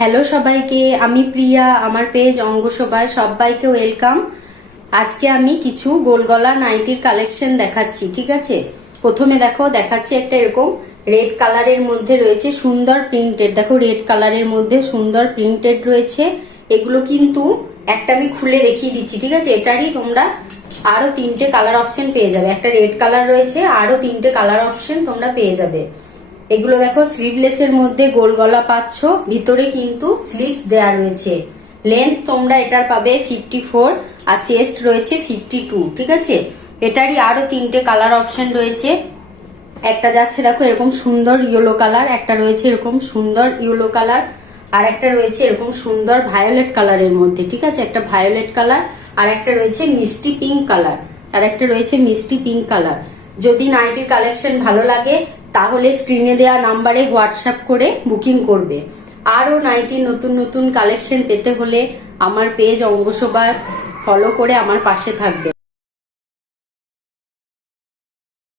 Hello সবাইকে, আমি প্রিয়া। আমার পেজ অঙ্গসভায় সবাইকে ওয়েলকাম। আজকে আমি কিছু গোল গলা নাইটির কালেকশন দেখাচ্ছি, ঠিক আছে। প্রথমে দেখাচ্ছি একটা এরকম রেড কালারের মধ্যে রয়েছে সুন্দর প্রিন্টেড। দেখো, রেড কালারের মধ্যে সুন্দর প্রিন্টেড রয়েছে। এগুলো কিন্তু একটা আমি খুলে দেখিয়ে দিচ্ছি, ঠিক আছে। এটারই তোমরা আরো তিনটে কালার অপশন পেয়ে যাবে। একটা রেড কালার রয়েছে, আরো তিনটে কালার অপশন তোমরা পেয়ে যাবে। এগুলো দেখো, স্লিভলেসের মধ্যে গোল গলা পাচ্ছ, ভিতরে কিন্তু স্লিভস দেয়া রয়েছে। লেন্থ তোমরা এটার পাবে 54 আর চেস্ট রয়েছে 52, ঠিক আছে। এটারই আরো তিনটে কালার অপশন রয়েছে। একটা যাচ্ছে দেখো এরকম সুন্দর ইয়েলো কালার, একটা রয়েছে এরকম সুন্দর ইয়েলো কালার, আর একটা রয়েছে এরকম সুন্দর ভায়োলেট কালারের মধ্যে, ঠিক আছে। একটা ভায়োলেট কালার, আর একটা রয়েছে মিষ্টি পিঙ্ক কালার, আর একটা রয়েছে মিষ্টি পিঙ্ক কালার। যদি নাইটির কালেকশন ভালো লাগে তাহলে স্ক্রিনে দেওয়া নাম্বারে হোয়াটসঅ্যাপ করে বুকিং করবে। আরও নাইটির নতুন নতুন কালেকশন পেতে হলে আমার পেজ অঙ্গসভা ফলো করে আমার পাশে থাকবে।